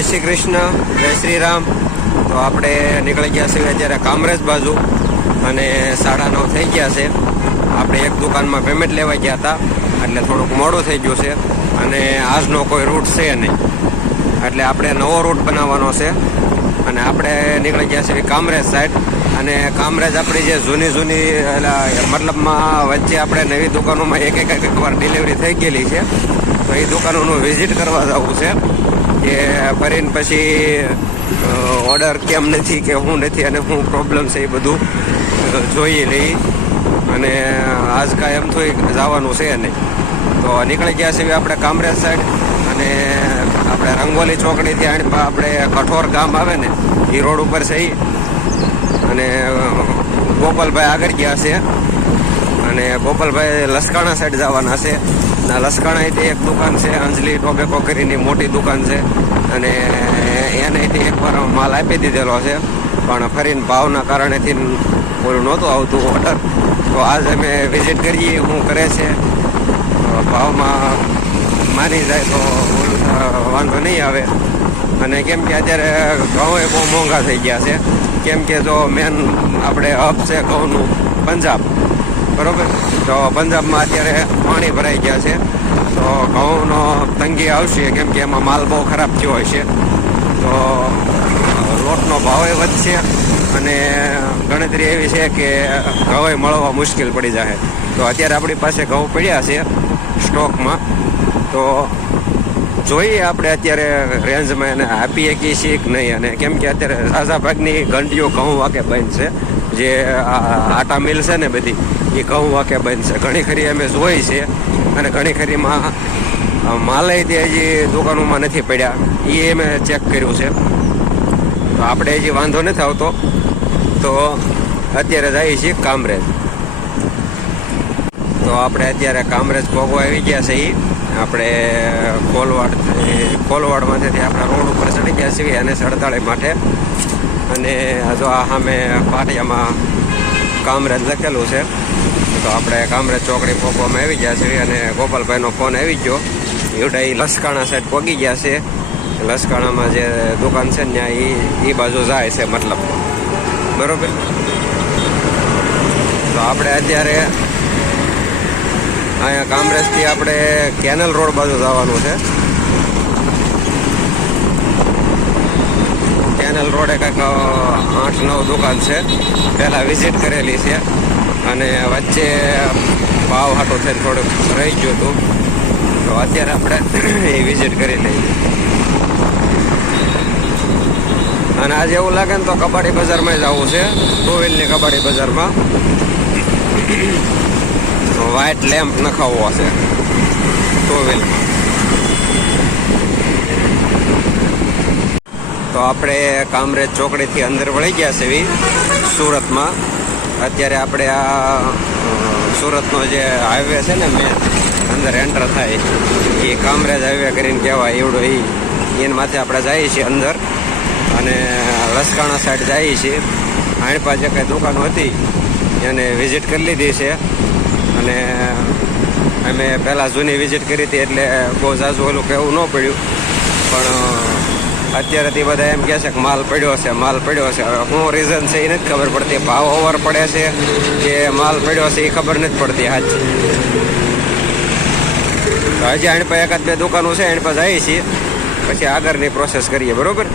જય શ્રી કૃષ્ણ, જય શ્રી રામ. તો આપણે નીકળી ગયા છીએ અત્યારે કામરેજ બાજુ અને 9:30 થઈ ગયા છે. આપણે એક દુકાનમાં પેમેન્ટ લેવા ગયા હતા એટલે થોડુંક મોડું થઈ ગયું છે અને આજનો કોઈ રૂટ છે નહીં, એટલે આપણે નવો રૂટ બનાવવાનો છે અને આપણે નીકળી ગયા છીએ કામરેજ સાઈડ. અને કામરેજ આપણી જે જૂની મતલબમાં વચ્ચે આપણે નવી દુકાનોમાં એક વાર ડિલિવરી થઈ ગયેલી છે, તો એ દુકાનોનું વિઝિટ કરવા જવું છે કે ફરીને પછી ઓર્ડર કેમ નથી કે શું નથી અને શું પ્રોબ્લેમ છે એ બધું જોઈએ લઈ. અને આજ કાંઈ એમ થોઈ જવાનું છે નહીં, તો નીકળી ગયા છીએ આપણે કામરેજ સાઈડ. અને આપણે રંગોલી ચોકડીથી આપણે કઠોર ગામ આવે ને એ રોડ ઉપર છે અને ગોપાલભાઈ આગળ ગયા છે અને ગોપાલભાઈ લસકાણા સાઈડ જવાના છે. લસકાણાથી એક દુકાન છે અંજલી ટોબેકો કરીને મોટી દુકાન છે અને એને એકવાર માલ આપી દીધેલો છે, પણ ફરીને ભાવના કારણેથી ઓલું નહોતું આવતું ઓર્ડર. તો આજ અમે વિઝિટ કરીએ શું કરે છે, ભાવમાં માની જાય તો વાંધો નહીં આવે. અને કેમ કે અત્યારે ઘઉં બહુ મોંઘા થઈ ગયા છે, કેમ કે જો મેન આપણે હબ છે ઘઉંનું પંજાબ, બરાબર. તો પંજાબમાં અત્યારે પાણી ભરાઈ ગયા છે, તો ઘઉંનો તંગી આવશે, કેમ કે એમાં માલ બહુ ખરાબ થયો હોય છે. તો લોટનો ભાવ વધશે અને ગણતરી એવી છે કે ઘઉં મળવા મુશ્કેલ પડી જાય. તો અત્યારે આપણી પાસે ઘઉં પડ્યા છે સ્ટોકમાં, તો જોઈએ આપણે અત્યારે રેન્જમાં એને આપી શકીએ છીએ કે નહીં. અને કેમ કે અત્યારે ઝાઝા ભાગની ઘંટીઓ ઘઉં વાકે બંધ છે, જે આટા મિલ છે ને બધી એ ઘઉં વાકે બંધ છે. ઘણી ખરી અમે જોઈ છે અને ઘણી ખરીમાં માલય તે હજી દુકાનોમાં નથી પડ્યા, એ અમે ચેક કર્યું છે. તો આપણે હજી વાંધો નથી આવતો, તો અત્યારે જઈએ છીએ કામરેજ. તો આપણે અત્યારે કામરેજ ભોગવા આવી ગયા છે. આપણે કોલવાડમાંથી આપણે રોડ ઉપર ચડી ગયા છીએ અને 47 માટે. અને જો આ સામે પાટિયામાં કામરેજ લખેલું છે, તો આપણે કામરેજ ચોકડી પહોંચવામાં આવી ગયા છીએ. અને ગોપાલભાઈનો ફોન આવી ગયો, એવડા એ લસકાણા સાઈડ પહોંચી ગયા છે. લસકાણામાં જે દુકાન છે ને ત્યાં એ બાજુ જાય છે મતલબ, બરોબર. તો આપણે અત્યારે અહીંયા કામરેજથી આપણે કેનલ રોડ બાજુ જવાનું છે. કેનલ રોડે કંઈક 8-9 દુકાન છે, પહેલાં વિઝિટ કરેલી છે અને વચ્ચે ભાવ હાટો થઈને થોડુંક રહી ગયું હતું, તો અત્યારે આપણે એ વિઝિટ કરી લઈએ. અને આજે એવું લાગે ને તો કબાડી બજારમાં જવું છે, 2 વ્હીલની કબાડી બજારમાં. વ્હાઇટ લેમ્પ નખાવવો હશે 2 વ્હીલમાં. તો આપણે કામરેજ ચોકડીથી અંદર વળી ગયા છે સુરતમાં. અત્યારે આપણે આ સુરતનો જે હાઈવે છે ને મેન અંદર એન્ટર થાય એ કામરેજ હાઈવે કરીને કહેવાય, એવડો એના માથે આપણે જઈએ છીએ અંદર. અને લસકાણા સાઈડ જઈએ છીએ. આણી પાસે કંઈ દુકાનો હતી એને વિઝિટ કરી લીધી છે. અને અમે પહેલાં જૂની વિઝિટ કરી હતી એટલે બહુ ઝાઝું ઓલું કહેવું ન પડ્યું, પણ અત્યારે તે બધા એમ કહે છે કે માલ પડ્યો છે, માલ પડ્યો છે. હવે શું રીઝન છે એ નથી ખબર પડતી, ભાવ ઓવર પડે છે કે માલ પડ્યો છે એ ખબર નથી પડતી. હાજી તો હજી આણી પાસે 1-2 દુકાનો છે, એની પાસે જઈએ છીએ, પછી આગળની પ્રોસેસ કરીએ, બરાબર.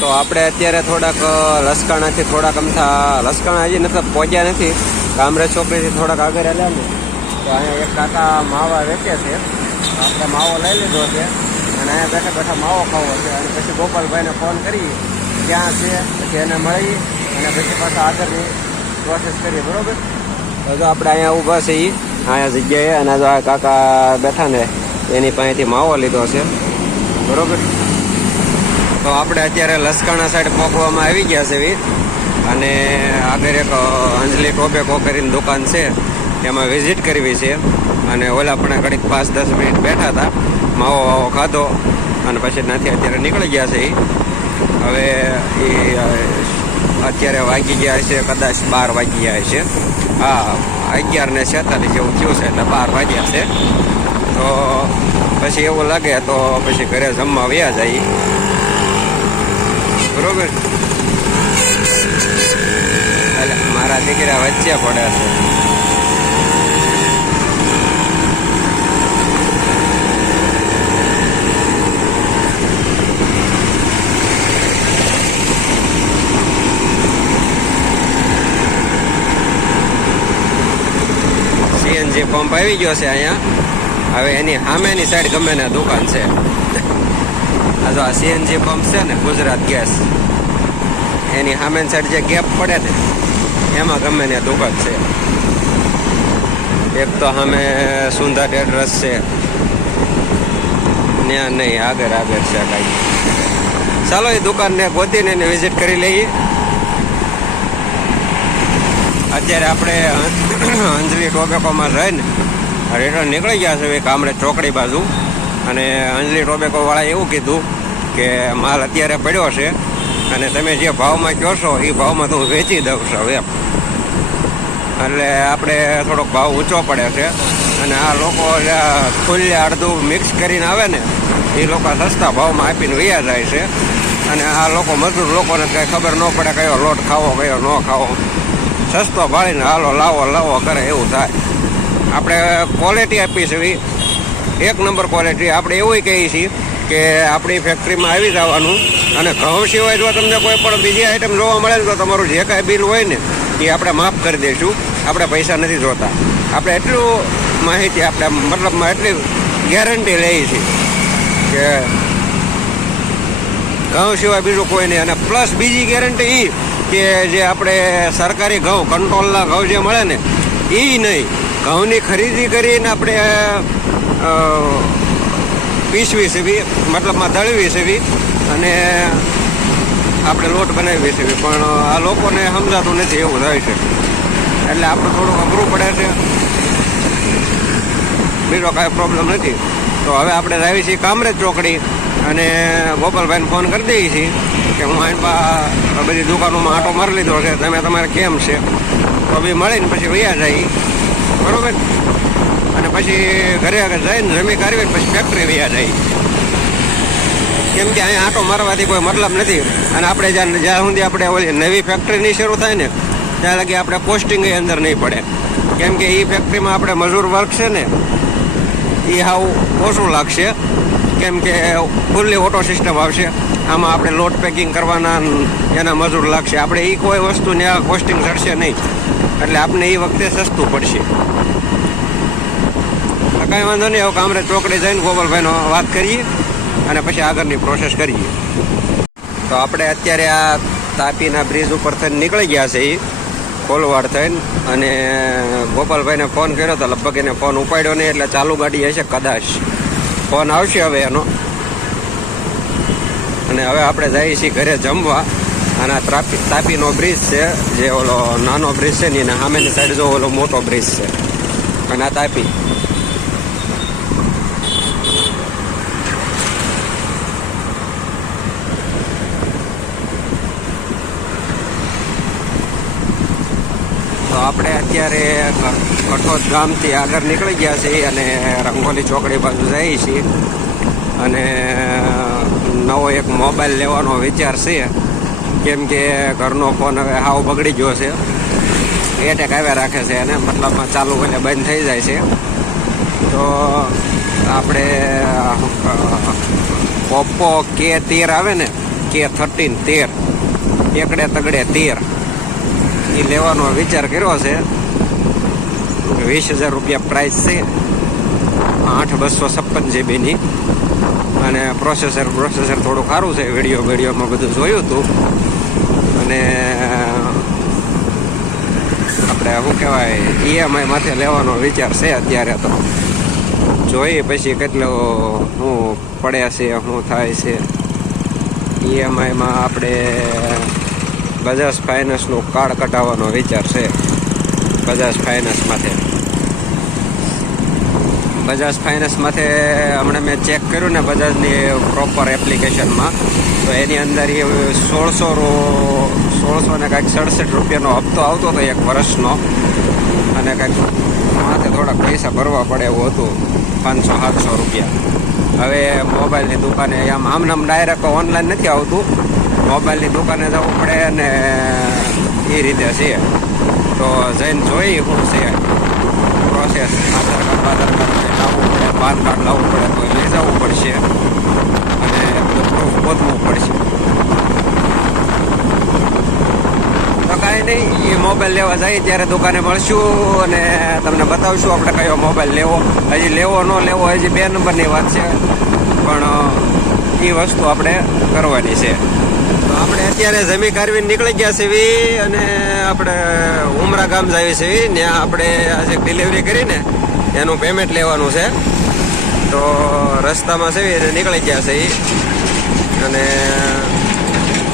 તો આપણે અત્યારે થોડાક લસકાણાથી થોડાક અમથા લસકાણા હજી નથી પહોંચ્યા નથી, કામરેજ ચોકડીથી થોડાક આગળ આવ્યા ને તો અહીંયા એક કાકા માવા વેચે છે. આપણે માવો લઈ લીધો છે અને અહીંયા બેઠા બેઠા માવો ખાવો છે. અને પછી ગોપાલભાઈને ફોન કરી ક્યાં છે, પછી એને મળી અને પછી પાછા આગળની પ્રોસેસ કરીએ, બરાબર. તો જો આપણે અહીંયા ઊભા છે અહીંયા જગ્યાએ, અને જો આ કાકા બેઠા ને એની પાસેથી માવો લીધો છે, બરાબર. તો આપણે અત્યારે લસકાણા સાઈડ પહોંચવામાં આવી ગયા છે અને આગળ એક અંજલી ટોબેકો કરીને દુકાન છે, એમાં વિઝિટ કરવી છે. અને ઓલા પણ ઘડીક 5-10 મિનિટ બેઠા હતા, માવો વાવો ખાધો અને પછી ત્યાંથી અત્યારે નીકળી ગયા છે. હવે એ અત્યારે વાગી ગયા છે કદાચ 12 વાગી ગયા છે. હા, 11:46 જેવું થયું છે, એટલે 12 વાગ્યા છે. તો પછી એવું લાગે તો પછી ઘરે જમવા વ્યા જાય. બરોબર. એટલે મારા દીકરા વચ્ચે પડે છે. સીએનજી પંપ આવી ગયો છે અહીંયા. હવે એની સામેની સાઈડ ગમે ને દુકાન છે. આ જો આ સીએનજી પંપ છે ને ગુજરાત ગેસ, એની સામેની સાઈડ જે ગેપ પડે ને એમાં ગમે ને દુકાન છે. એક તો સામે સુંદર એડ્રેસ છે, ત્યાં નહીં, આગળ આગળ છે કાંઈ. ચાલો એ દુકાનને ગોતીને એને વિઝિટ કરી લઈએ. અત્યારે આપણે અંજલી ટોબેકોમાં રહીને રિટર્ન નીકળી ગયા છે કામરેજ ચોકડી બાજુ. અને અંજલી ટોબેકોવાળાએ એવું કીધું કે માલ અત્યારે પડ્યો છે અને તમે જે ભાવમાં કહો છો એ ભાવમાં તો હું વેચી દઉં છું એમ. એટલે આપણે થોડોક ભાવ ઊંચો પડે છે. અને આ લોકો ફૂલે અડધું મિક્સ કરીને આવે ને એ લોકો સસ્તા ભાવમાં આપીને વૈયા જાય છે. અને આ લોકો મજૂર લોકોને કંઈ ખબર ન પડે કયો લોટ ખાવો કયો ન ખાવો, સસ્તો ભાળીને હાલો લાવો લાવો કરે એવું થાય. આપણે ક્વોલિટી આપી છે એક નંબર ક્વોલિટી. આપણે એવું કહીએ છીએ કે આપણી ફેક્ટરીમાં આવી જવાનું અને ઘઉં સિવાય જો તમને કોઈ પણ બીજી આઈટમ જોવા મળે ને તો તમારું જે કાંઈ બિલ હોય ને એ આપણે માફ કરી દઈશું. આપણે પૈસા નથી જોતા. આપણે એટલું માહિતી આપણે મતલબમાં એટલી ગેરંટી લઈએ છીએ કે ઘઉં સિવાય બીજું કોઈ નહીં. અને પ્લસ બીજી ગેરંટી એ કે જે આપણે સરકારી ઘઉં કંટ્રોલના ઘઉં જે મળે ને એ નહીં, ઘઉંની ખરીદી કરીને આપણે પીસવી સેવી મતલબમાં દળવી સેવી અને આપણે લોટ બનાવી સેવી. પણ આ લોકોને સમજાતું નથી એવું થાય છે. એટલે આપણે થોડુંક અઘરું પડે છે, બીજો કાંઈ પ્રોબ્લેમ નથી. તો હવે આપણે આવી છીએ કામરેજ ચોકડી અને ગોપાલભાઈને ફોન કરી દઈએ છીએ કે હું અહીં બધી દુકાનોમાં આંટો મારી લીધો છે, તમે તમારે કેમ છે તો બી મળીને પછી વૈયા જાય. બરાબર. અને પછી ઘરે આગળ જઈને જમી કાઢીને પછી ફેક્ટરી વૈયા જાય. કેમ કે અહીંયા આંટો મારવાથી કોઈ મતલબ નથી. અને આપણે જ્યાં સુધી આપણે ઓલી નવી ફેક્ટરીની શરૂ થાય ને ત્યાં લગી આપણે પોસ્ટિંગ અંદર નહીં પડે. કેમ કે એ ફેક્ટરીમાં આપણે મજૂર વર્ક છે ને એ હાવ ઓછું લાગશે. કેમ કે ફૂલ્લી ઓટો સિસ્ટમ આવશે. આમાં આપણે લોટ પેકિંગ કરવાના એના મજૂર લાગશે. આપણે એ કોઈ વસ્તુને કોસ્ટિંગ ચડશે નહીં. એટલે આપણે એ વખતે સસ્તું પડશે. કાંઈ વાંધો નહીં. હવે કામરેજ ચોકડી જઈને ગોપાલભાઈનો વાત કરીએ અને પછી આગળની પ્રોસેસ કરીએ. તો આપણે અત્યારે આ તાપીના બ્રિજ ઉપર થઈને નીકળી ગયા છે એ કોલવાડ થઈને. અને ગોપાલભાઈને ફોન કર્યો તો લગભગ એને ફોન ઉપાડ્યો નહીં, એટલે ચાલુ ગાડી હશે કદાચ. ફોન આવશે હવે એનો. અને હવે આપણે જઈએ છીએ ઘરે જમવા. અને તાપીનો બ્રિજ છે, જે ઓલો નાનો બ્રિજ છે ને એના સામેની સાઈડ જો ઓલો મોટો બ્રિજ છે. અને આ તાપી તો આપણે અત્યારે કઠોદ ગામથી આગળ નીકળી ગયા છીએ અને રંગોલી ચોકડી બાજુ જઈએ છીએ. અને નવો એક મોબાઈલ લેવાનો વિચાર છે. કેમ કે ઘરનો ફોન હવે હાવ બગડી ગયો છે, એટેક આવ્યા રાખે છે અને મતલબમાં ચાલુ એટલે બંધ થઈ જાય છે. તો આપણે ઓપ્પો K13 આવે ને, K13 એકડે તગડે 13 એ લેવાનો વિચાર કર્યો છે. 20,000 રૂપિયા પ્રાઇસ છે. 8/256 જીબીની. અને પ્રોસેસર થોડું સારું છે. વિડીયોમાં બધું જોયું હતું. અને આપણે શું કહેવાય EMI માથે લેવાનો વિચાર છે અત્યારે. તો જોઈએ પછી કેટલો શું પડે છે, શું થાય છે. EMIમાં આપણે બજાજ ફાઇનાન્સનું કાર્ડ કઢાવવાનો વિચાર છે. બજાજ ફાઇનાન્સ માથે હમણાં મેં ચેક કર્યું ને બજાજની પ્રોપર એપ્લિકેશનમાં, તો એની અંદર એ 1600 ને કાંઈક 67 રૂપિયાનો હપ્તો આવતો હતો એક વર્ષનો. અને કાંઈક માથે થોડાક પૈસા ભરવા પડે એવું હતું, 500-700 રૂપિયા. હવે મોબાઈલની દુકાને આમ નામ ડાયરેક્ટ ઓનલાઈન નથી આવતું, મોબાઈલની દુકાને જવું પડે અને એ રીતે છે. તો જઈને જોઈ શું છે પ્રોસેસ. આધાર કાર્ડ લાવવું પડે, પાન કાર્ડ લાવવું પડે, તો લઈ જવું પડશે અને બધું પ્રૂફ ગોતવું પડશે. તો કાંઈ નહીં, એ મોબાઈલ લેવા જાય ત્યારે દુકાને મળશું અને તમને બતાવશું આપણે કયો મોબાઈલ લેવો. હજી લેવો ન લેવો હજી 2 નંબરની વાત છે, પણ એ વસ્તુ આપણે કરવાની છે. તો આપણે અત્યારે જમી કારવીને નીકળી ગયા છીએ અને આપણે ઉમરા ગામ જઈએ છીએ. ત્યાં આપણે આજે ડિલિવરી કરીને એનું પેમેન્ટ લેવાનું છે. તો રસ્તામાં છે એને નીકળી ગયા છે અને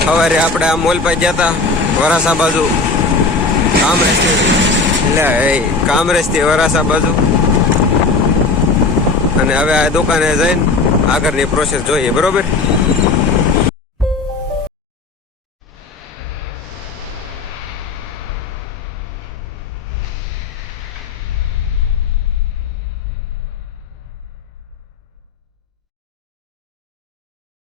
સવારે આપણે આ મોલ પર ગયા હતા વરાસા બાજુ, કામરેજથી વરાસા બાજુ. અને હવે આ દુકાને જઈને આગળની પ્રોસેસ જોઈએ, બરોબર.